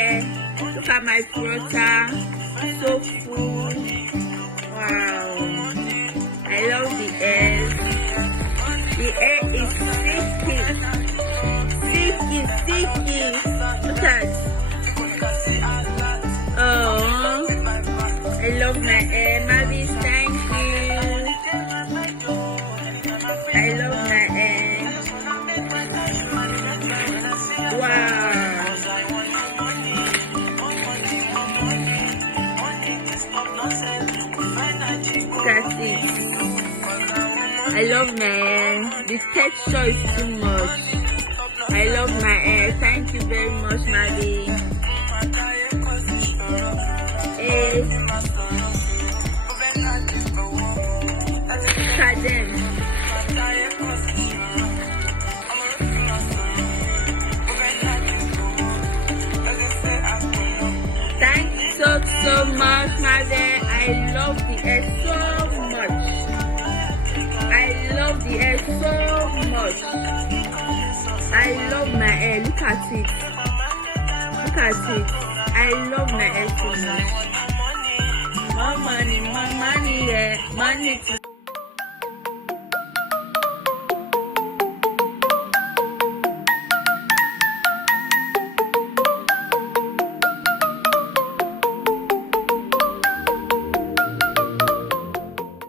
hair. Look at my flutter. So full. Wow. I love the hair. The hair is sticky. Sticky. Look at. Oh. I love my hair. Mavis, thank you. I love my hair. Wow. Look at it. I love my hair. The texture is too much. I love my hair. Thank you very much, Mavi. Hey. Look at them. Thank you so much, Mavi. I love the hair so much. I love the hair so much. I love my hair. Look at it. Look at it. I love my hair so much. More money, yeah. Money to